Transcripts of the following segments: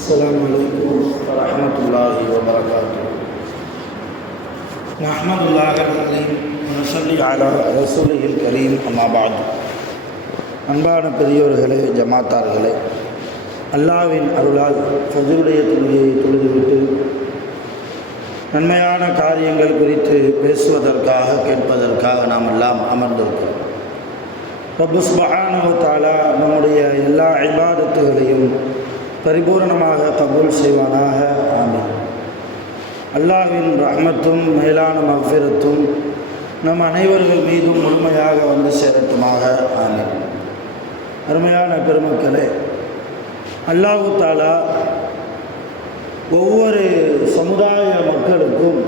السلام عليكم ورحمة الله وبركاته. نحمد الله العظيم ونصلي على رسوله الكريم. أما بعد. அன்பான பெரியோர்களே, ஜமாத்தார்களே, அல்லாஹ்வின் அருளால் ஃபஜ்ருடைய தொழுகையை தொழுதுவிட்டு நன்மையான காரியங்கள் குறித்து பேசுவதற்காக கேட்பதற்காக நாம் எல்லாம் அமர்ந்திருக்கிறோம். ரப்பு சுப்ஹானஹு வ தஆலா நம்முடைய எல்லா இபாதத்துகளையும் பரிபூர்ணமாக கபூல் செய்வானாக. ஆமீன். அல்லாஹ்வின் ரஹ்மத்தும் மேலான மஃபிரத்தும் நம் அனைவர்கள் மீதும் முழுமையாக வந்து சேரட்டுமாக. ஆமீன். அருமையான பெருமக்களே, அல்லாஹு தஆலா ஒவ்வொரு சமுதாய மக்களுக்கும்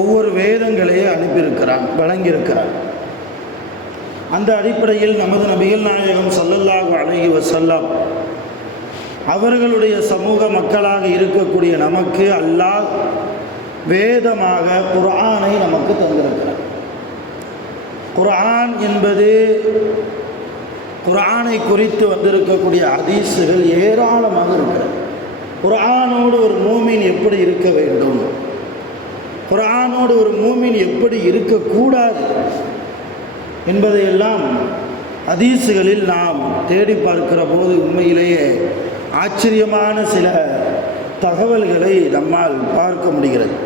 ஒவ்வொரு வேதங்களை அனுப்பியிருக்கிறான், வழங்கியிருக்கிறான். அந்த அடிப்படையில் நமது நபிகள் நாயகம் ஸல்லல்லாஹு அலைஹி வஸல்லம் அவர்களுடைய சமூக மக்களாக இருக்கக்கூடிய நமக்கு அல்லாஹ் வேதமாக குர்ஆனை நமக்கு தந்திருக்கிறார். குர்ஆன் என்பது குர்ஆனை குறித்து வந்திருக்கக்கூடிய ஹதீஸுகள் ஏராளமாக இருக்கிறது. குர்ஆனோடு ஒரு மூமின் எப்படி இருக்க வேண்டும், குர்ஆனோடு ஒரு மூமின் எப்படி இருக்கக்கூடாது என்பதையெல்லாம் ஹதீஸுகளில் நாம் தேடி பார்க்கிற போது உண்மையிலேயே ஆச்சரியமான சில தகவல்களை நம்மால் பார்க்க முடிகிறது.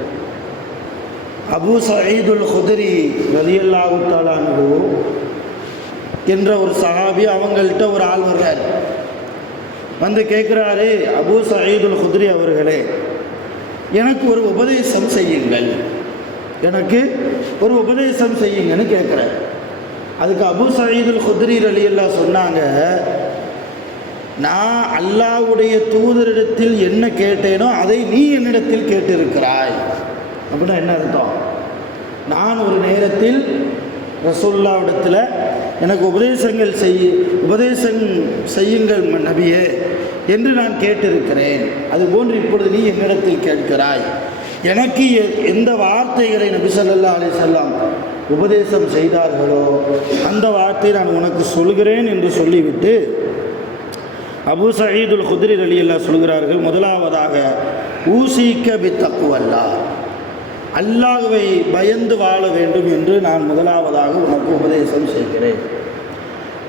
அபூ சயீதுல் குத்ரி ரலியல்லாஹு தஆலா அன்ஹு என்ற ஒரு சஹாபி, அவங்கள்ட்ட ஒரு ஆள் வர்றார், வந்து கேட்குறாரு, அபூ சயீதுல் குத்ரி அவர்களே, எனக்கு ஒரு உபதேசம் செய்யுங்கள், எனக்கு ஒரு உபதேசம் செய்யுங்கன்னு கேட்குறார். அதுக்கு அபூ சயீதுல் குத்ரி ரலியல்லாஹு சொன்னாங்க, நான் அல்லாஹ்வுடைய தூதரிடத்தில் என்ன கேட்டேனோ அதை நீ என்னிடத்தில் கேட்டிருக்கிறாய். அப்படின்னா என்ன அர்த்தம்? நான் ஒரு நேரத்தில் ரசூலுல்லாஹ்விடத்தில் எனக்கு உபதேசம் செய்யுங்கள் நபியே என்று நான் கேட்டிருக்கிறேன். அதுபோன்று இப்பொழுது நீ என்னிடத்தில் கேட்கிறாய். எனக்கு எந்த வார்த்தைகளை நபி ஸல்லல்லாஹு அலைஹி வஸல்லம் உபதேசம் செய்தார்களோ அந்த வார்த்தை நான் உனக்கு சொல்கிறேன் என்று சொல்லிவிட்டு அபூ சயீதுல் குத்ரி ரலியல்லாஹு சொல்கிறார்கள், முதலாவதாக ஊசிக்க பித்தக்வல்லாஹ், அல்லாஹ்வை பயந்து வாழ வேண்டும் என்று நான் முதலாவதாக உனக்கு உபதேசம் செய்கிறேன்.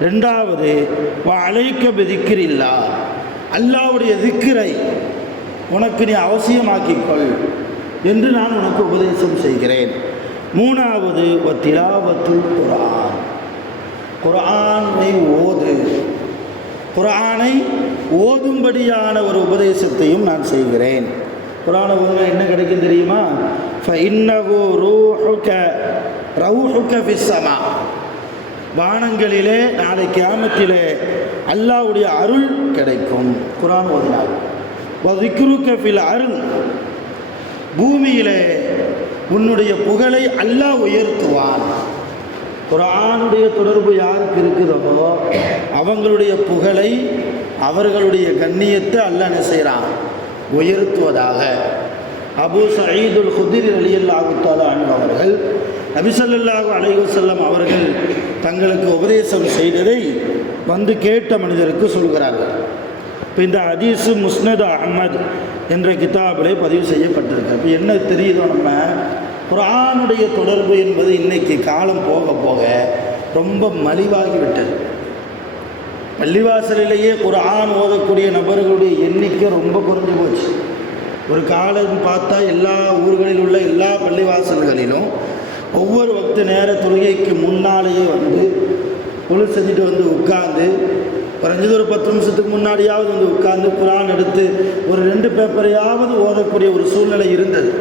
ரெண்டாவது அலைக்க பிதிக்ரில்லாஹ், அல்லாஹ்வுடைய திக்ரை உனக்கு நீ அவசியமாக்கிக்கொள் என்று நான் உனக்கு உபதேசம் செய்கிறேன். மூணாவது திலாவத்துல் குர்ஆன், குர்ஆனை ஓது, குர்ஆனை ஓதும்படியான ஒரு உபதேசத்தையும் நான் செய்கிறேன். குர்ஆனை ஓதுனா என்ன கிடைக்கும் தெரியுமா? ஃபஇன்னஹு ரூஹுக ஃபிஸ்ஸமா, வானங்களிலே நாளை கியாமத்திலே அல்லாஹ்வுடைய அருள் கிடைக்கும் குர்ஆன் ஓதினால். வதிக்ருக ஃபில் அருள், பூமியிலே உன்னுடைய புகழை அல்லாஹ் உயர்த்துவான். குர்ஆனுடைய தொடர்பு யாருக்கு இருக்குதோ அவங்களுடைய புகழை, அவர்களுடைய கண்ணியத்தை அல்லாஹ் என்ன செய்கிறான்? உயர்த்துவதாக. அபூ சயீதுல் குத்ரி ரலியல்லாஹு தஆலா அன்ஹு அவர்கள் நபி ஸல்லல்லாஹு அலைஹி வஸல்லம் அவர்கள் தங்களுக்கு உபதேசம் செய்ததை வந்து கேட்ட மனிதருக்கு சொல்கிறார்கள். இப்போ இந்த ஹதீஸு முஸ்னத் அஹ்மத் என்ற கிதாபிலே பதிவு செய்யப்பட்டிருக்கு. இப்போ என்ன தெரியுதோ, நம்ம குர்ஆனுடைய தொடர்பு என்பது இன்றைக்கி காலம் போக போக ரொம்ப மலிவாகிவிட்டது. பள்ளிவாசலிலேயே குர்ஆன் ஓதக்கூடிய நபர்களுடைய எண்ணிக்கை ரொம்ப குறைஞ்சு போச்சு. ஒரு காலம் பார்த்தா எல்லா ஊர்களில் உள்ள எல்லா பள்ளிவாசல்களிலும் ஒவ்வொரு வக்து நேர தொழுகைக்கு முன்னாலேயே வந்து தொழு செஞ்சுட்டு வந்து உட்கார்ந்து, குறைஞ்சது ஒரு 10 நிமிஷத்துக்கு முன்னாடியாவது வந்து உட்கார்ந்து குர்ஆன் எடுத்து ஒரு 2 பேப்பரையாவது ஓதக்கூடிய ஒரு சூழ்நிலை இருந்தது.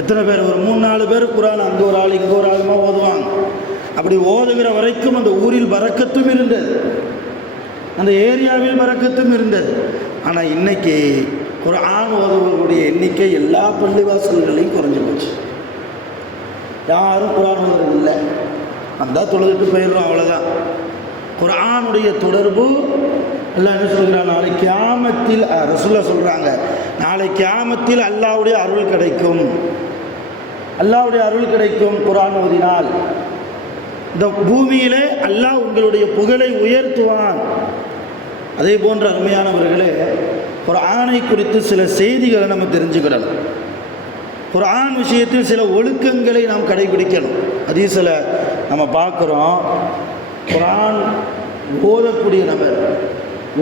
எத்தனை பேர்? ஒரு 3-4 பேர் குர்ஆன் அங்கே ஒரு ஆள் இங்கே ஒரு ஆளுமா ஓதுவாங்க. அப்படி ஓதுகிற வரைக்கும் அந்த ஊரில் பரக்கத்தும் இருந்தது, அந்த ஏரியாவில் பரக்கத்தும் இருந்தது. ஆனால் இன்னைக்கு குர்ஆன் ஓதுவர்களுடைய எண்ணிக்கை எல்லா பள்ளிவாசல்களையும் குறைஞ்சி போச்சு. யாரும் குர்ஆன் ஓதுறது இல்லை, அந்த தொழுதுட்டு போயிடுறோம், அவ்வளோதான். குர்ஆனுடைய தொடர்பு அல்லாஹ் என்ன சொல்கிறான், நாளை கியாமத்தில் ரசூலுல்லாஹ் சொல்கிறாங்க, நாளை கியாமத்தில் அல்லாஹ்வுடைய அருள் கிடைக்கும், அல்லாஹ்வுடைய அருள் கிடைக்கும். குர்ஆன் ஓதினால் இந்த பூமியிலே அல்லாஹ் உங்களுடைய புகழை உயர்த்துவான். அதே போன்ற அருமையானவர்களே, குர்ஆனை குறித்து சில செய்திகளை நம்ம தெரிஞ்சுக்கிடணும். குர்ஆன் விஷயத்தில் சில ஒழுக்கங்களை நாம் கடைபிடிக்கணும். ஹதீஸில் நம்ம பார்க்குறோம், குர்ஆன் ஓதக்கூடிய நபர்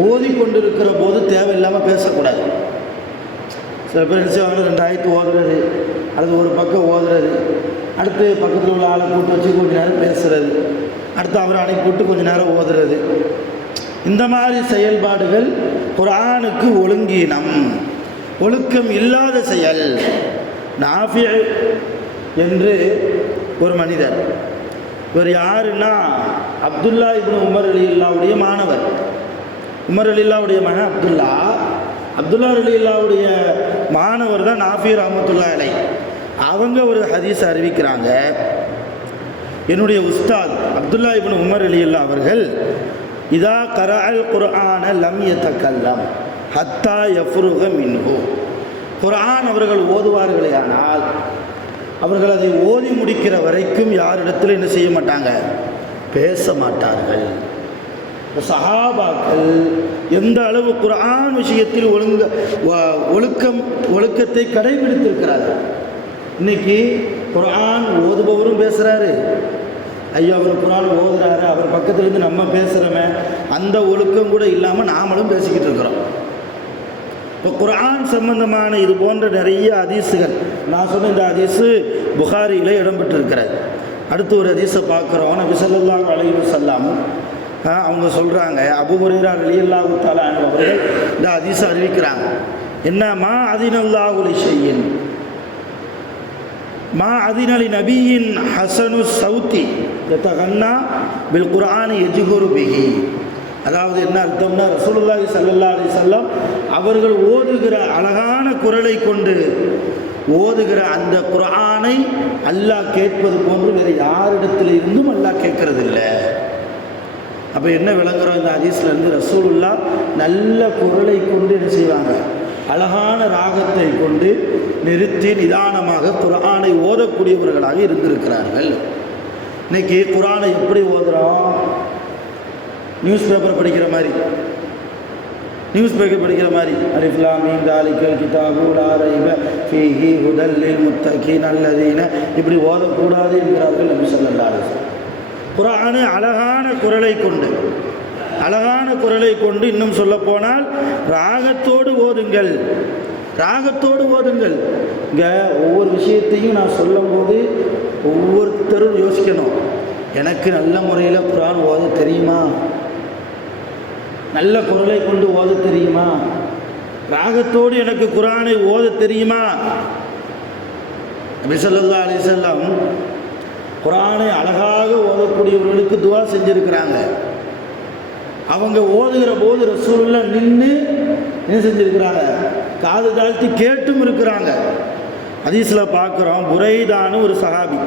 ஓதிக்கொண்டிருக்கிற போது தேவையில்லாமல் பேசக்கூடாது. சில பேர் என்ன செய்வாங்க, 2 ஆயத்து ஓதுறது அல்லது ஒரு பக்கம் ஓதுறது, அடுத்து பக்கத்தில் உள்ள ஆளை கூட்டு வச்சு கொஞ்ச நேரம் பேசுகிறது, அடுத்து அவரை அனுப்பிவிட்டு கொஞ்சம் நேரம் ஓதுறது. இந்த மாதிரி செயல்பாடுகள் குர்ஆனுக்கு ஒழுங்கீனம், ஒழுக்கம் இல்லாத செயல். நாஃபி என்று ஒரு மனிதர், இவர் யாருன்னா அப்துல்லா இப்னு உமர் ரலியல்லாஹுடைய மாணவர். உமர் ரலியல்லாஹுடைய மகன் அப்துல்லா, அப்துல்லா ரலியல்லாஹுடைய மாணவர் தான் நாஃபி ரஹ்மத்துல்லாஹி அலைஹி. அவங்க ஒரு ஹதீஸ் அறிவிக்கிறாங்க, என்னுடைய உஸ்தாத் அப்துல்லா இப்னு உமர் ரலியல்லாஹு அவர்கள் இதா கரஅல் குர்ஆன லம் யதகல்லம் ஹத்தா யஃப்ருக மின்ஹு, குர்ஆன் அவர்கள் ஓதுவார்களே ஆனால் அவர்கள் அதை ஓதி முடிக்கிற வரைக்கும் யாரிடத்தில் என்ன செய்ய மாட்டாங்க, பேச மாட்டார்கள். சஹாபாக்கள் எந்த அளவு குர்ஆன் விஷயத்தில் ஒழுக்கத்தை கடைபிடித்திருக்கிறார்கள். இன்னைக்கு குர்ஆன் ஓதுபவரும் பேசுகிறாரு, ஐயோ அவர் குர்ஆன் ஓதுறாரு, அவர் பக்கத்துலேருந்து நம்ம பேசுகிறோமே, அந்த ஒழுக்கம் கூட இல்லாமல் நாமளும் பேசிக்கிட்டு இருக்கிறோம். இப்போ குர்ஆன் சம்பந்தமான இது போன்ற நிறைய ஹதீஸுகள், நான் சொன்ன இந்த ஹதீஸு புகாரியில் இடம்பெற்றிருக்கிறது. அடுத்து ஒரு ஹதீஸை பார்க்குறோம், நபி ஸல்லல்லாஹு அலைஹி வஸல்லம் அவங்க சொல்கிறாங்க, அபூ ஹுரைரா ரலியல்லாஹு தஆலா அன்ஹு அவர்கள் இந்த ஹதீஸை அறிவிக்கிறாங்க, என்ன மா அதினல்லாஹு லிஷையின் மா அதினலி நபியின் ஹசனு சௌத்தி யதகன்னா பில் குர்ஆன் யஜ்ஹுரு பிஹி. அதாவது என்ன அர்த்தம்னா, ரசூலுல்லாஹி ஸல்லல்லாஹு அலைஹி வஸல்லம் அவர்கள் ஓதுகிற அழகான குரலை கொண்டு ஓதுகிற அந்த குர்ஆனை அல்லாஹ் கேட்பது போன்று வேறு யாரிடத்தில் இருந்தும் அல்லாஹ் கேட்கறதில்லை. அப்போ என்ன விளங்குறோம் இந்த ஹதீஸ்லேருந்து, ரசூலுல்லாஹ் நல்ல குரலை கொண்டு என்ன செய்வாங்க, அழகான ராகத்தை கொண்டு நிறுத்தி நிதானமாக குர்ஆனை ஓதக்கூடியவர்களாக இருந்திருக்கிறார்கள். இன்னைக்கு குர்ஆனை எப்படி ஓதுறோம், நியூஸ் பேப்பர் படிக்கிற மாதிரி, நியூஸ் பேப்பர் படிக்கிற மாதிரி, அலிஃப் லாம் மீம் தாலிகல் கிதாபு லா ரைப ஃபீஹி ஹுதல் லில் முத்தகீன் அல்லதீன, இப்படி ஓதக்கூடாது என்கிறார்கள் நபி ஸல்லல்லாஹு அலைஹி வஸல்லம். குர்ஆனை அழகான குரலை கொண்டு, அழகான குரலை கொண்டு, இன்னும் சொல்லப்போனால் ராகத்தோடு ஓதுங்கள், ராகத்தோடு ஓதுங்கள். இங்கே ஒவ்வொரு விஷயத்தையும் நான் சொல்லும்போது ஒவ்வொருத்தரும் யோசிக்கணும், எனக்கு நல்ல முறையில் குர்ஆன் ஓத தெரியுமா, நல்ல குரலை கொண்டு ஓத தெரியுமா, ராகத்தோடு எனக்கு குர்ஆனை ஓத தெரியுமா. நபி ஸல்லல்லாஹு அலைஹி வஸல்லம் குர்ஆனை அழகாக ஓதக்கூடியவர்களுக்கு துஆ செஞ்சுருக்கிறாங்க. அவங்க ஓதுகிற போது ரசூலுல்லாஹ் நின்று என்ன செஞ்சுருக்கிறாங்க, காது தாழ்த்தி கேட்டும் இருக்கிறாங்க. ஹதீஸில் பார்க்குறோம், புரைதான்னு ஒரு சஹாபி,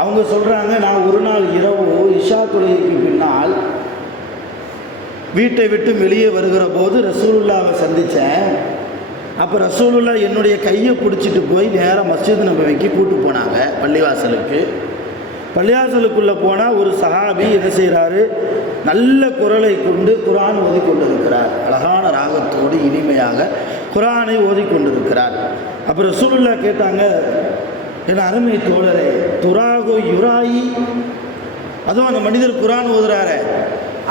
அவங்க சொல்கிறாங்க, நான் ஒரு நாள் இரவு இஷா தொழுகைக்கு பின்னால் வீட்டை விட்டு வெளியே வருகிற போது ரசூலுல்லாவை சந்தித்தேன். அப்போ ரசூலுல்லாஹ் என்னுடைய கையை பிடிச்சிட்டு போய் நேராக மஸ்ஜித் நபவிக்கு கூட்டு போனாங்க, பள்ளிவாசலுக்கு. பள்ளிவாசலுக்குள்ளே போனால் ஒரு சஹாபி என்ன செய்கிறாரு, நல்ல குரலை கொண்டு குர்ஆன் ஓதிக்கொண்டிருக்கிறார், அழகான ராகத்தோடு இனிமையாக குர்ஆனை ஓதிக்கொண்டிருக்கிறார். அப்போ ரசூலுல்லாஹ் கேட்டாங்க, என் அருமை தோழரே, துராகு யுராயி, அதுவும் அந்த மனிதர் குர்ஆன் ஓதுறாரு,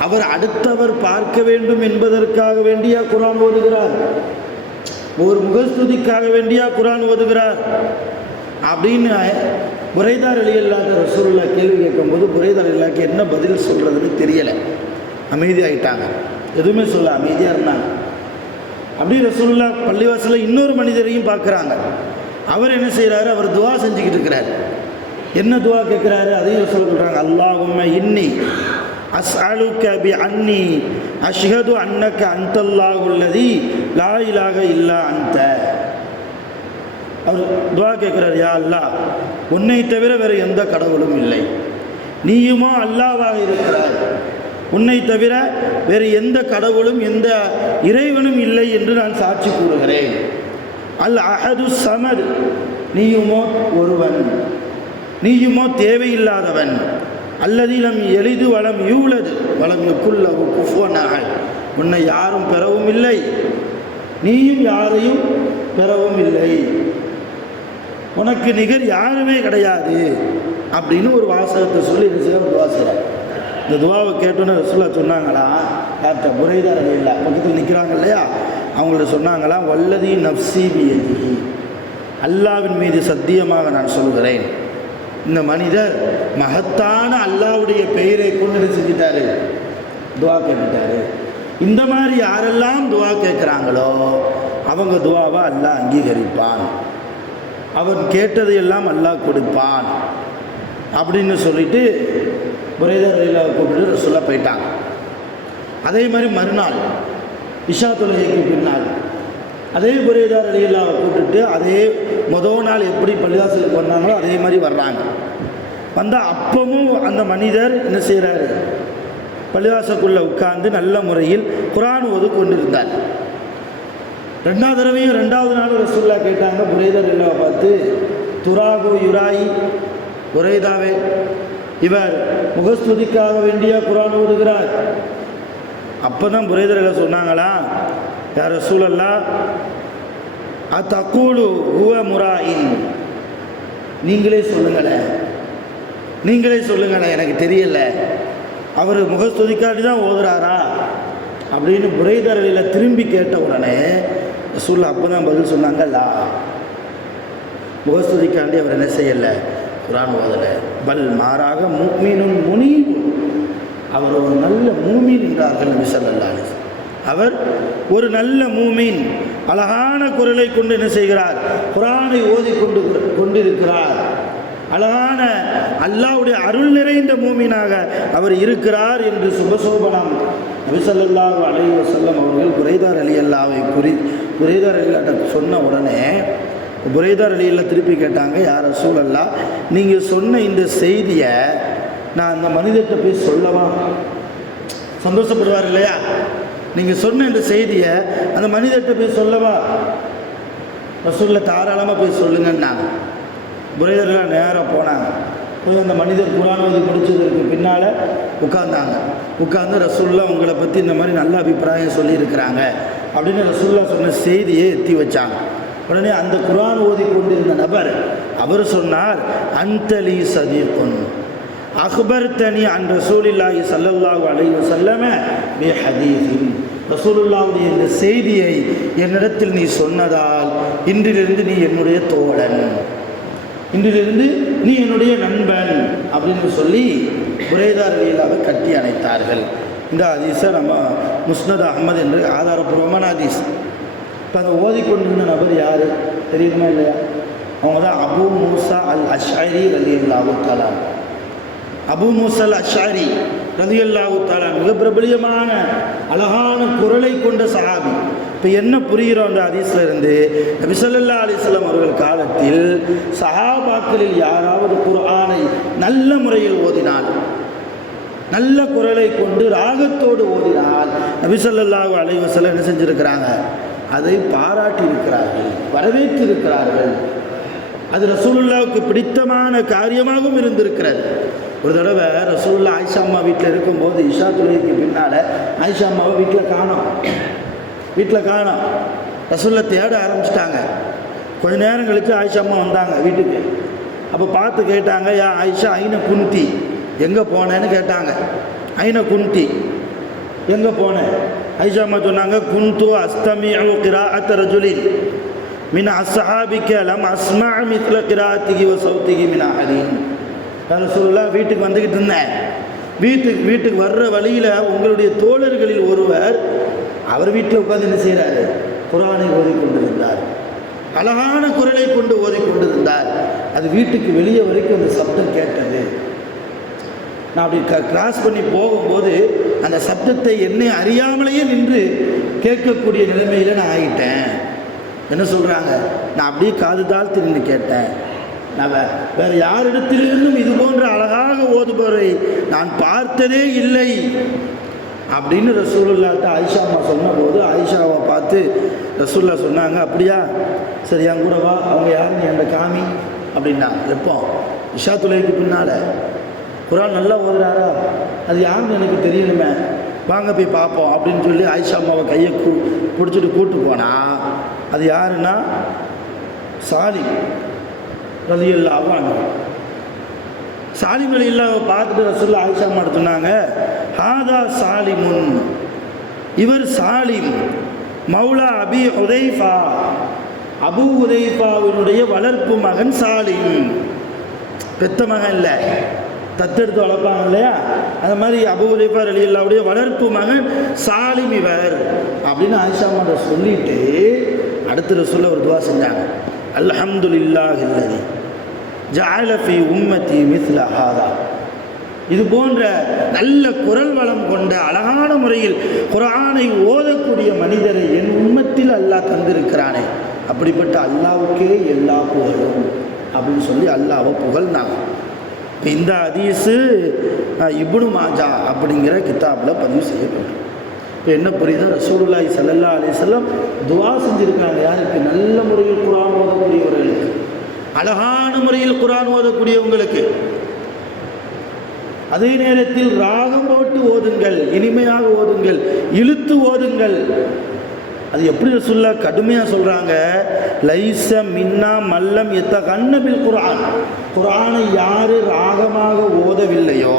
அவர் அடுத்தவர் பார்க்க வேண்டும் என்பதற்காக வேண்டியா குர்ஆன் ஓதுகிறார், ஒரு முகஸ்துதிக்காக வேண்டியா குர்ஆன் ஓதுகிறார் அப்படின்னு புரைதா ரலியல்லாஹு ரசூலுல்லாஹ் கேள்வி கேட்கும்போது புரைதா ரலியல்லாஹுக்கு என்ன பதில் சொல்கிறதுன்னு தெரியலை, அமைதியாகிட்டாங்க, எதுவுமே சொல்ல அமைதியாக இருந்தாங்க. அப்படி ரசூலுல்லாஹ் பள்ளிவாசலில் இன்னொரு மனிதரையும் பார்க்குறாங்க. அவர் என்ன செய்கிறாரு, அவர் துவா செஞ்சுக்கிட்டு இருக்கிறார். என்ன துவா கேட்குறாரு, அதையும் சொல்கிறாங்க, அல்லாஹும்ம இன்னி அஸ்அலுக பி அன்னி அஷ்ஹது அன்னக அன்தல்லாஹுல்லதி லா இலாஹ இல்லா அன்த. அவர் துஆ கேட்குறார், யா அல்லாஹ், உன்னை தவிர வேறு எந்த கடவுளும் இல்லை, நீயுமோ அல்லாஹ்வாக இருக்கிறார், உன்னை தவிர வேறு எந்த கடவுளும் எந்த இறைவனும் இல்லை என்று நான் சாட்சி கூறுகிறேன். அல் அஹது சமத், நீயுமோ ஒருவன், நீயுமோ தேவையில்லாதவன். அல்லதி லம் எளிது வலம் யூலது வலம் யகுல்லஹு குஃபுவன் அஹத், உன்னை யாரும் பெறவும் இல்லை, நீயும் யாரையும் பெறவும் இல்லை, உனக்கு நிகர் யாருமே கிடையாது அப்படின்னு ஒரு வாசகத்தை சொல்லி ஒரு துவா செய்கிறார். இந்த துவாவை கேட்டோன்னு ரசூலுல்லாஹ் சொன்னாங்களா, யார்கிட்ட? புரைதா ரலியல்லாஹு பக்கத்தில் நிற்கிறாங்க இல்லையா, அவங்கள்ட்ட சொன்னாங்களா, வல்லதி நஃப்ஸி பியதிஹி, அல்லாவின் மீது சத்தியமாக நான் சொல்கிறேன், இந்த மனிதர் மகத்தான அல்லாவுடைய பெயரை கொண்டு செஞ்சிட்டாரு, துவா கேட்டுட்டாரு. இந்த மாதிரி யாரெல்லாம் துவா கேட்குறாங்களோ அவங்க துவாவை அல்லாஹ் அங்கீகரிப்பான், அவன் கேட்டதையெல்லாம் அல்லாஹ் கொடுப்பான் அப்படின்னு சொல்லிட்டு புரைதா ரலியல்லாஹு கூப்பிட்டு ரசூலுல்லாஹ் போயிட்டாங்க. அதே மாதிரி மறுநாள் இஷா தொழுகைக்கு பின்னால் அதே புரைதா ரலியல்லாஹு கூப்பிட்டு அதே முதல் நாள் எப்படி பள்ளிவாசலுக்கு வந்தாங்களோ அதே மாதிரி வர்றாங்க. வந்தால் அப்பவும் அந்த மனிதர் என்ன செய்கிறாரு, பள்ளிவாசலுக்குள்ளே உட்கார்ந்து நல்ல முறையில் குர்ஆன் ஓது கொண்டிருந்தார். ரெண்டாவது தடவையும் ரெண்டாவது நாள் ரசூலுல்லாஹ் கேட்டாங்க புரைதா ரலியல்லாஹு பார்த்து, துராகு யுராயி, புரைதாவே, இவர் முகஸ்துதிக்காக வேண்டிய குர்ஆன் ஓதுகிறார். அப்போ தான் புரைதா ரலியல்லாஹு சொன்னாங்களா, யா ரசூலல்லாஹ், அத்தகூலு ஹுவ முராயின், நீங்களே சொல்லுங்களேன், நீங்களே சொல்லுங்களேன், எனக்கு தெரியல, அவர் முகஸ்துதிக்காண்டி தான் ஓதுறாரா அப்படின்னு புரைதா ரலியல்லாஹு திரும்பி கேட்ட உடனே ரசூலுல்லாஹ் அப்போ தான் பதில் சொன்னாங்க, லா, முகஸ்துதிக்காண்டி அவர் என்ன செய்யலை, குர்ஆன் ஓதலை, பல் மாறாக முஃமினுன் முனீப், அவர் ஒரு நல்ல மூமீன் என்றார்கள் நபி ஸல்லல்லாஹு அலைஹி வஸல்லம். அவர் ஒரு நல்ல மூமீன், அழகான குரலை கொண்டு என்ன செய்கிறார், குர்ஆனை ஓதி கொண்டிருக்கிறார், அழகான அல்லாஹ்வுடைய அருள் நிறைந்த மூமீனாக அவர் இருக்கிறார் என்று சுபசோபனம் நபி ஸல்லல்லாஹு அலைஹி வஸல்லம் அவர்கள் புரைதா ரலியல்லாஹு புரைதா ரலியல்லாஹு சொன்ன உடனே புரைதா ரலியல்லாஹு திருப்பி கேட்டாங்க, யா ரசூலல்லாஹ், நீங்கள் சொன்ன இந்த செய்தியை நான் அந்த மனிதர்கிட்ட போய் சொல்லவா? சந்தோஷப்படுவார் இல்லையா? நீங்கள் சொன்ன இந்த செய்தியை அந்த மனிதர்கிட்ட போய் சொல்லவா? ரசூலுல்லாஹ் தாராளமாக போய் சொல்லுங்கன்னாங்க. புரைதரெல்லாம் நேராக போனாங்க. போய் அந்த மனிதர் குர்ஆன் ஓதி முடிச்சதற்கு பின்னால் உட்கார்ந்து ரசூலுல்லாஹ் உங்களை பற்றி இந்த மாதிரி நல்ல அபிப்பிராயம் சொல்லியிருக்கிறாங்க அப்படின்னு ரசூலுல்லாஹ் சொன்ன செய்தியை எத்தி வச்சாங்க. உடனே அந்த குர்ஆன் ஓதி கொண்டிருந்த நபர் அவர் சொன்னார், அன்தலி சதீகுன் அக்பர்தனி அன் ரசூலில்லாஹி ஸல்லல்லாஹு அலைஹி வஸல்லம் பி ஹதீஸின், ரசூலுல்லாஹ்வுடைய இந்த செய்தியை என்னிடத்தில் நீ சொன்னதால் இன்றிலிருந்து நீ என்னுடைய தோழன், இன்றிலிருந்து நீ என்னுடைய நண்பன் அப்படின்னு சொல்லி புரைதா ரலியல்லாஹு கட்டி அணைத்தார்கள். இந்த ஹதீஸை நம்ம முஸ்னத் அஹ்மத் என்று ஆதாரபூர்வமான ஹதீஸ். இப்போ அந்த ஓதிக்கொண்டிருந்த நபர் யார் தெரியுமா இல்லையா? அவங்க தான் அபூ மூசா அல் அஷ்அரி ரலியல்லாஹு தஆலா. அபூ மூசா அல் அஷ்அரி ரலியல்லாஹு தஆலா மிக பிரபலியமான அழகான குரலை கொண்ட சஹாபி. இப்போ என்ன புரிகிறோம் அந்த ஹதீஸ்ல இருந்து, நபி ஸல்லல்லாஹு அலைஹி வஸல்லம் அவர்கள் காலத்தில் சஹாபாக்களில் யாராவது குர்ஆனை நல்ல முறையில் ஓதினால், நல்ல குரலை கொண்டு ராகத்தோடு ஓதினால் நபி ஸல்லல்லாஹு அலைஹி வஸல்லம் என்ன செஞ்சுருக்கிறாங்க, அதை பாராட்டி இருக்கிறார்கள், வரவேற்றிருக்கிறார்கள். அது ரசூலுல்லாஹ்வுக்கு பிடித்தமான காரியமாகவும் இருந்திருக்கிறது. ஒரு தடவை ரசூலுல்லாஹ் ஆயிஷா அம்மா வீட்டில் இருக்கும்போது இஷா தொழுகைக்கு பின்னால் ஆயிஷா அம்மாவை வீட்டில் காணோம். ரசூலுல்லாஹ் தேட ஆரம்பிச்சிட்டாங்க. கொஞ்ச நேரம் கழித்து ஆயிஷா அம்மா வந்தாங்க வீட்டுக்கு. அப்போ பார்த்து கேட்டாங்க, யா ஆயிஷா ஐன குந்தி, எங்கே போனேன்னு கேட்டாங்க. ஐன குந்தி, எங்கே போனேன்? ஆயிஷா அம்மா சொன்னாங்க, குந்து அஸ்தமிஉ கிராஅத் ரஜுலின் மின் அஸ்ஹாபிக லம் அஸ்மா' மித்ல கிராஅத்திஹி வ ஸௌத்திஹி மின் அஹதின். ரசூலுல்லாஹ் வீட்டுக்கு வந்துக்கிட்டு இருந்தேன். வீட்டுக்கு வர்ற வழியில் உங்களுடைய தோழர்களில் ஒருவர் அவர் வீட்டில் உட்காந்து என்ன செய்கிறாரு, குர்ஆனை ஓதிக்கொண்டிருந்தார், அழகான குரலை கொண்டு ஓதிக்கொண்டிருந்தார். அது வீட்டுக்கு வெளியே வரைக்கும் அந்த சப்தம் கேட்டது. நான் அப்படி கிராஸ் பண்ணி போகும்போது அந்த சப்தத்தை என்னை அறியாமலேயே நின்று கேட்கக்கூடிய நிலைமையில் நான் ஆகிட்டேன். என்ன சொல்கிறாங்க, நான் அப்படியே காது தாழ்த்து நின்று கேட்டேன். நான் வேறு யாரிடத்திலிருந்தும் இது போன்ற அழகாக ஓதுபவரை நான் பார்த்ததே இல்லை அப்படின்னு ரசூலுல்லாஹ்ட்ட ஆயிஷா அம்மா சொன்னபோது ஆயிஷாவை பார்த்து ரசூல்லா சொன்னாங்க, அப்படியா, சரி என் கூட வா, அவங்க யாருன்னு என்கிட்ட காமி அப்படின்னா. எப்போ? இஷா தொழுகைக்கு பின்னால். குர்ஆன் நல்லா ஓதுறாரா, அது யாருன்னு எனக்கு தெரியணுமே, வாங்க போய் பார்ப்போம் அப்படின்னு சொல்லி ஆயிஷா அம்மாவை கையை பிடிச்சிட்டு கூப்பிட்டு போனால் அது யாருன்னா சாலிம் ரலியல்லாஹு அன்ஹு. சாலிம் ரலியல்லாஹு பார்த்துட்டு ரசூலுல்லாஹ் ஆயிஷா அம்மா சொன்னாங்க, ஹாதா சாலிமுன், இவர் சாலிம் மௌலா அபி ஹுதைஃபா, அபு ஹுதைஃபாவினுடைய வளர்ப்பு மகன் சாலிம். பெத்த மகன் இல்லை, தத்தெடுத்து வளர்ப்பாங்க இல்லையா, அது மாதிரி அபூ ஹுதைஃபா ரலியல்லாஹுடைய வளர்ப்பு மகன் சாலிம் இவர் அப்படின்னு ஆயிஷா அம்மா சொல்லிட்டு அடுத்த ரசூலுல்லாஹ் ஒரு துவா செஞ்சாங்க, அல்ஹம்துலில்லாஹில்லதி ஜஅல ஃபீ உம்மதி மிஸ்ல ஹாதா. இது போன்ற நல்ல குரல் வளம் கொண்ட அழகான முறையில் குர்ஆனை ஓதக்கூடிய மனிதரை என் உம்மத்தில் அல்லாஹ் தந்திருக்கிறானே, அப்படிப்பட்ட அல்லாஹ்வுக்கே எல்லா புகழும் அப்படின்னு சொல்லி அல்லாஹ்வை புகழ்ந்தாங்க. இந்த ஹதீஸு இப்னு மாஜா அப்படிங்கிற கிதாபில் பதிவு செய்யப்பட்டது. இப்போ என்ன புரியுதோ, ரசூலுல்லாஹி ஸல்லல்லாஹு அலைஹி வஸல்லம் துஆ செஞ்சுருக்காங்க யாருக்கு? நல்ல முறையில் குர்ஆன் ஓதக்கூடியவர்களுக்கு, அழகான முறையில் குர்ஆன் ஓதக்கூடியவங்களுக்கு. அதே நேரத்தில் ராகம் போட்டு ஓதுங்கள், இனிமையாக ஓதுங்கள், இழுத்து ஓதுங்கள். அது எப்படி ரசூலுல்லாஹ் கடுமையாக சொல்கிறாங்க, லைஸ மின்னா மல்லம் யத்தகன்னபில் குர்ஆன், குர்ஆனை யார் ராகமாக ஓதவில்லையோ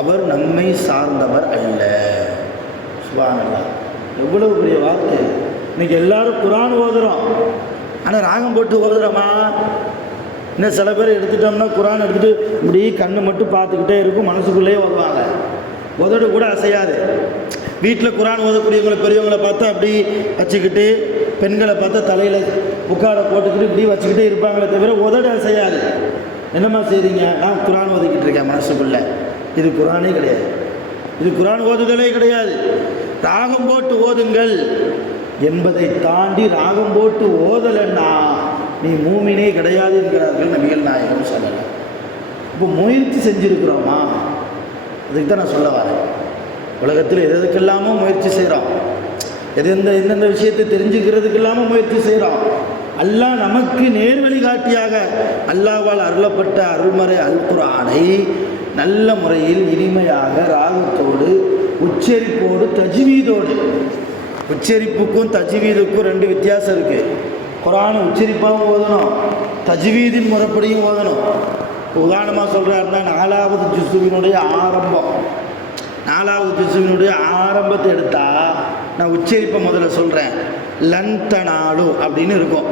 அவர் நம்மை சார்ந்தவர் அல்ல. சுப்ஹானல்லாஹ், எவ்வளவு பெரிய வார்த்தை. இன்னைக்கு எல்லாரும் குர்ஆன் ஓதுறோம், ஆனால் ராகம் போட்டு ஓதுறோமா? இன்னும் சில பேர் எடுத்துட்டோம்னா குர்ஆன் எடுத்துகிட்டு இப்படி கண்ணு மட்டும் பார்த்துக்கிட்டே இருக்கும், மனசுக்குள்ளேயே ஓதுவாங்க, உதடு கூட அசையாது. வீட்டில் குர்ஆன் ஓதக்கூடியவங்களை பெரியவங்களை பார்த்தா அப்படி வச்சுக்கிட்டு, பெண்களை பார்த்தா தலையில் புக்காடை போட்டுக்கிட்டு இப்படி வச்சுக்கிட்டே இருப்பாங்களே தவிர உதடு அசையாது. என்னம்மா செய்கிறீங்க? நான் குர்ஆன் ஓதிக்கிட்டு இருக்கேன் மனசுக்குள்ளே. இது குர்ஆனே கிடையாது, இது குர்ஆன் ஓதுதலே கிடையாது. ராகம் போட்டு ஓதுங்கள் என்பதை தாண்டி ராகம் போட்டு ஓதலைன்னா நீ மூமினே கிடையாது என்கிறார்கள் நபிகள் நாயகம் ஸல்லல்லாஹு. இப்போ முயற்சி செஞ்சுருக்கிறோமா? அதுக்கு தான் நான் சொல்ல வரேன். உலகத்தில் எதுக்கெல்லாமோ முயற்சி செய்கிறோம், எந்தெந்த விஷயத்தை தெரிஞ்சுக்கிறதுக்கு இல்லாமல் முயற்சி செய்கிறோம். அல்லாஹ் நமக்கு நேர்வழி காட்டியாக அல்லாஹ்வால் அருளப்பட்ட அருள்மறை அல் குர்ஆனை நல்ல முறையில் இனிமையாக ராகத்தோடு உச்சரிப்போடு தஜ்வீதோடு, உச்சரிப்புக்கும் தஜ்வீதுக்கும் ரெண்டு வித்தியாசம் இருக்குது. குர்ஆனை உச்சரிப்பாகவும் ஓதணும், தஜ்வீதின் முறைப்படியும் ஓதணும். உதாரணமாக சொல்கிறாருன்னா, 4வது ஜுஸ்வினுடைய ஆரம்பம், 4வது ஜுஸ்வினுடைய ஆரம்பத்தை எடுத்தால் நான் உச்சரிப்பை முதல்ல சொல்கிறேன். லன்தனாலு அப்படின்னு இருக்கும்,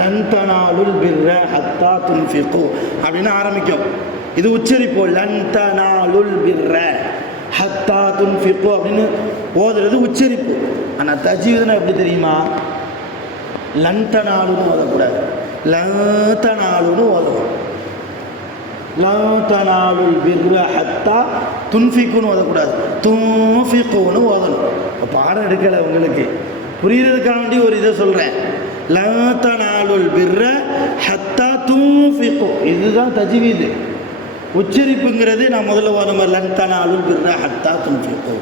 லன்தனாலுல் பிர்ர ஹத்தா துன்ஃபிகு அப்படின்னு ஆரம்பிக்கும். இது உச்சரிப்பு, லன்தனாலுல் பிர்ர ஹத்தா துன்ஃபிகு அப்படின்னு ஓதுறது உச்சரிப்பு. ஆனால் தஜ்வீதுனா எப்படி தெரியுமா? லன்தனாலுன்னு ஓதக்கூடாது, லன்தனாலுன்னு ஓதணும். லன்தனாலுல் பிர்ர ஹத்தா துன்ஃபிகுன்னு ஓதக்கூடாது, துன்ஃபிகுன்னு ஓதணும். பாடம் எடுக்கலை உங்களுக்கு, புரிகிறதுக்காக வேண்டி ஒரு இதை சொல்கிறேன். லன்தனாலுல் பிர்ர ஹத்தா துன்ஃபிகு, இதுதான் தஜ்வீது. உச்சரிப்புங்கிறது நான் முதல்ல ஓதும் லன்தனாலுல் பிர்ர ஹத்தா துன்ஃபிகு.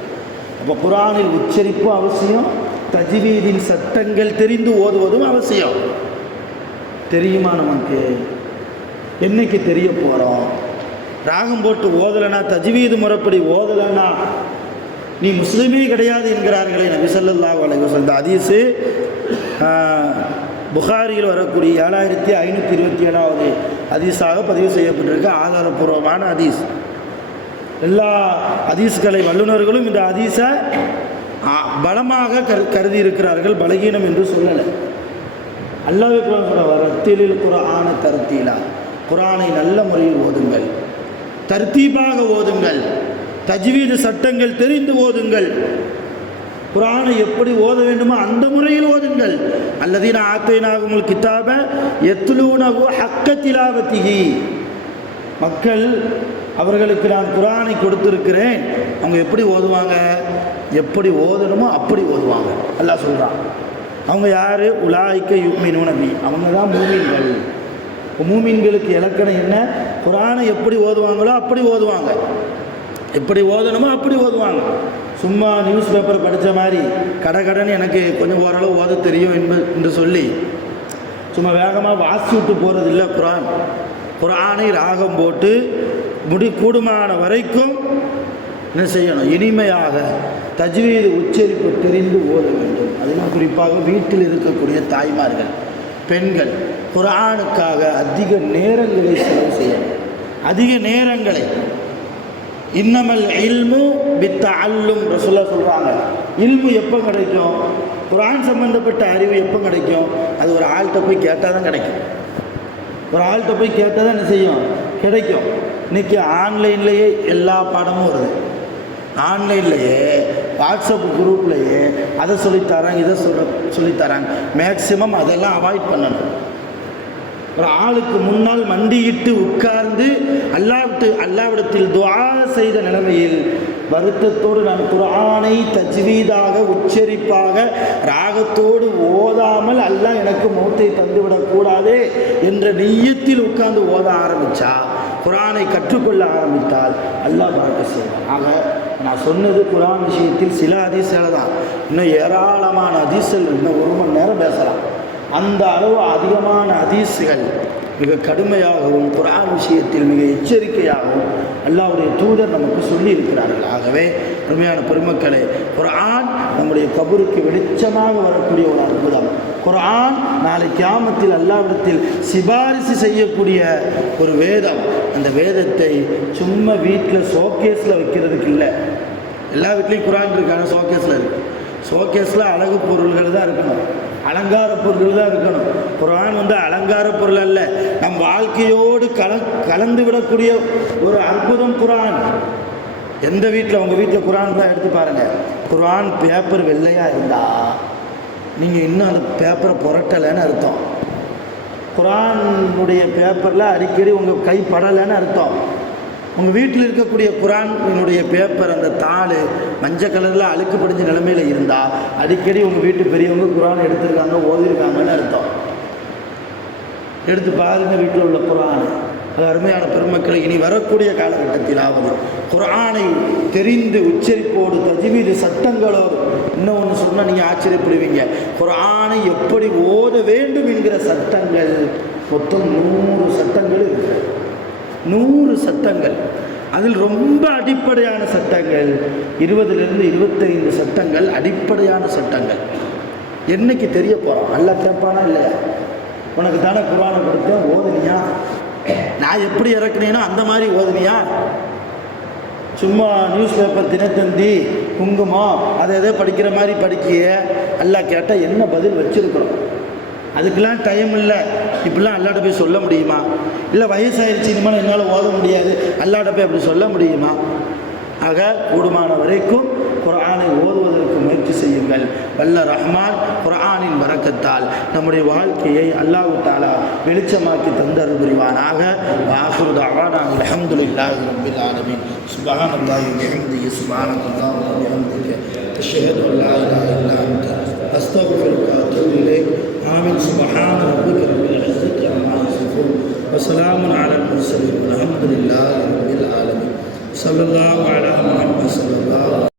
அப்போ குர்ஆனில் உச்சரிப்பு அவசியம், தஜ்வீதின் சட்டங்கள் தெரிந்து ஓதுவதும் அவசியம். தெரியுமா நமக்கு? என்னைக்கு தெரிய போகிறோம்? ராகம் போட்டு ஓதலைன்னா, தஜ்வீது முறைப்படி ஓதலைன்னா நீ முஸ்லீமே கிடையாது என்கிறார்களே நபி ஸல்லல்லாஹு அலைஹி வஸல்லம். இந்த ஹதீஸு புகாரியில் வரக்கூடிய 7527வது ஹதீஸாக பதிவு செய்யப்பட்டிருக்கு. ஆதாரபூர்வமான ஹதீஸ். எல்லா ஹதீஸ்களை வல்லுநர்களும் இந்த ஹதீஸை பலமாக கருதி இருக்கிறார்கள், பலகீனம் என்று சொல்லலை. அல்லாஹ் சொல்ற ரத்திலில் குர்ஆன தர்த்தீலா, குர்ஆனை நல்ல முறையில் ஓதுங்கள், தர்த்தீபாக ஓதுங்கள், தஜ்வீது சட்டங்கள் தெரிந்து ஓதுங்கள். குர்ஆனை எப்படி ஓத வேண்டுமோ அந்த முறையில் ஓதுங்கள். அல்லதீன ஆத்தைனாகுமுல் கிதாப யத்லூனஹு ஹக்க திலாவத்திஹி, மக்கள் அவர்களுக்கு நான் குர்ஆனை கொடுத்திருக்கிறேன். அவங்க எப்படி ஓதுவாங்க? எப்படி ஓதணுமோ அப்படி ஓதுவாங்க. அல்லாஹ் சொல்கிறான். அவங்க யார்? உலாயிக்க யுமினூன பி, அவங்க தான் மூமின்கள். மூமின்களுக்கு இலக்கணம் என்ன? குர்ஆனை எப்படி ஓதுவாங்களோ அப்படி ஓதுவாங்க, எப்படி ஓதணுமோ அப்படி ஓதுவாங்க. சும்மா நியூஸ் பேப்பர் படித்த மாதிரி கடன்னு எனக்கு கொஞ்சம் ஓரளவு ஓத தெரியும் என்று சொல்லி சும்மா வேகமாக வாசி விட்டு போகிறது இல்லை. குர்ஆனை ராகம் போட்டு கூடுமான வரைக்கும் என்ன செய்யணும்? இனிமையாக தஜ்வீது உச்சரிப்பு தெரிந்து ஓத வேண்டும். அதிலும் குறிப்பாக வீட்டில் இருக்கக்கூடிய தாய்மார்கள், பெண்கள் குர்ஆனுக்காக அதிக நேரங்களை செலவு செய்யணும். அதிக நேரங்களை. இன்னமல் இல்மு பித்தஅல்லும் ரசூலுல்லாஹ் சொல்கிறாங்க. இல்மு எப்போ கிடைக்கும்? குர்ஆன் சம்பந்தப்பட்ட அறிவு எப்போ கிடைக்கும்? அது ஒரு ஆள்கிட்ட போய் கேட்டால் தான் கிடைக்கும். ஒரு ஆள்கிட்ட போய் கேட்டால் தான் என்ன செய்யும்? கிடைக்கும். இன்றைக்கி ஆன்லைன்லேயே எல்லா பாடமும் வருது. ஆன்லைன்லேயே வாட்ஸ்அப் குரூப்லேயே அதை சொல்லித்தராங்க, இதை சொல்லித்தராங்க. மேக்சிமம் அதெல்லாம் அவாய்ட் பண்ணணும். ஒரு ஆளுக்கு முன்னால் மண்டியிட்டு உட்கார்ந்து அல்லாவிடத்தில் துஆ செய்த நிலைமையில் வருத்தத்தோடு நான் குர்ஆனை தஜ்வீதாக உச்சரிப்பாக ராகத்தோடு ஓதாமல் அல்லாஹ் எனக்கு மௌத்தை தந்துவிடக்கூடாதே என்ற நிய்யத்தில் உட்கார்ந்து ஓத ஆரம்பித்தா, குர்ஆனை கற்றுக்கொள்ள ஆரம்பித்தால் அல்லாஹ் பரக்கத் செய்வான். ஆக நான் சொன்னது குர்ஆன் விஷயத்தில் சில ஹதீஸ்களை தான். இன்னும் ஏராளமான ஹதீஸ்கள், இன்னும் 1 மணி நேரம் பேசலாம். அந்த அளவு அதிகமான ஹதீஸ்கள் மிக கடுமையாகவும் குர்ஆன் விஷயத்தில் மிக எச்சரிக்கையாகவும் அல்லாஹ்வுடைய தூதர் நமக்கு சொல்லி இருக்கிறார்கள். ஆகவே உண்மையான பெருமக்களே, குர்ஆன் நம்முடைய கபருக்கு வெளிச்சமாக வரக்கூடிய ஒரு அற்புதம். குர்ஆன் நாளை கியாமத்தில் அல்லாஹ்விடத்தில் சிபாரிசு செய்யக்கூடிய ஒரு வேதம். அந்த வேதத்தை சும்மா வீட்டில் ஷோகேஸில் வைக்கிறதுக்கு இல்லை. எல்லா வீட்லேயும் குர்ஆன் இருக்கான ஷோகேஸில் இருக்குது. ஷோகேஸில் அழகு பொருள்கள் தான் இருக்கணும், அலங்கார பொருள்கள் தான் இருக்கணும். குர்ஆன் அலங்கார பொருள் அல்ல, நம் வாழ்க்கையோடு கலந்து விடக்கூடிய ஒரு அற்புதம் குர்ஆன். எந்த வீட்டில், உங்கள் வீட்டில் குர்ஆன் தான் எடுத்து பாருங்கள். குர்ஆன் பேப்பர் வெள்ளையாக இருந்தால் நீங்கள் இன்னும் அந்த பேப்பரை புரட்டலைன்னு அர்த்தம். குர்ஆனுடைய பேப்பரில் அடிக்கடி உங்கள் கை படலைன்னு அர்த்தம். உங்கள் வீட்டில் இருக்கக்கூடிய குர்ஆனுடைய பேப்பர், அந்த தாள் மஞ்சள் கலரில் அழுக்கு படிஞ்ச நிலைமையில் இருந்தால் அடிக்கடி உங்கள் வீட்டு பெரியவங்க குர்ஆன் எடுத்துருக்காங்க, ஓதிருக்காங்கன்னு அர்த்தம். எடுத்து பாருங்கள் வீட்டில் உள்ள குர்ஆன். அது அருமையான பெருமக்களை, இனி வரக்கூடிய காலகட்டத்திலாவது குர்ஆனை தெரிந்து உச்சரிப்போடு தஜ்வீது சட்டங்களோடு, இன்னொன்று சொன்னால் நீங்கள் ஆச்சரியப்படுவீங்க, குர்ஆனை எப்படி ஓத வேண்டும் என்கிற சட்டங்கள் மொத்தம் 100 சட்டங்கள் இருக்குது. 100 சட்டங்கள். அதில் ரொம்ப அடிப்படையான சட்டங்கள் 20லிருந்து 25 சட்டங்கள் அடிப்படையான சட்டங்கள். என்னைக்கு தெரிய போகிறோம்? நல்லா கேட்பானா இல்லையா? உனக்கு தானே குர்ஆனை கொடுத்தேன், ஓதுனியா? நான் எப்படி இறக்குனேனோ அந்த மாதிரி ஓதுனியா? சும்மா நியூஸ் பேப்பர், தினத்தந்தி, குங்குமம் அதை எதோ படிக்கிற மாதிரி படிக்கிய அல்லாஹ் கேட்டால் என்ன பதில் வச்சுருக்கிறோம்? அதுக்கெல்லாம் டைம் இல்லை. இப்படிலாம் அல்லாட்ட போய் சொல்ல முடியுமா? இல்லை வயசாயிருச்சு இனிமேல் என்னால் ஓத முடியாது, அல்லாட்ட போய் அப்படி சொல்ல முடியுமா? ஆக கூடுமான வரைக்கும் குர்ஆனை ஓதுவதற்கு முயற்சி செய்யுங்கள். வல்ல ரஹ்மான் குர்ஆனின் பரக்கத்தால் நம்முடைய வாழ்க்கையை அல்லாஹ் தஆலா வெளிச்சமாக்கி தந்தருள் புரிவானாக. வாஹிரு தஅவானா அல்ஹம்துலில்லாஹி ரப்பில் ஆலமீன். சுப்ஹானல்லாஹி வ பிஹம்திஹி, சுப்ஹானல்லாஹி வ பிஹம்திஹி, அஷ்ஹது அன் லா இலாஹா இல்லா அன்த, அஸ்தக்ஃபிருக வ அத்தூபு இலைக். ஆமீன். சுப்ஹான ரப்பிக ரப்பில் இஸ்ஸத்தி அம்மா யசிஃபூன் வ ஸலாமுன் அலல் முர்ஸலீன் வல்ஹம்துலில்லாஹி ரப்பில் ஆலமீன். ஸல்லல்லாஹு அலா முஹம்மத் ஸல்லல்லாஹு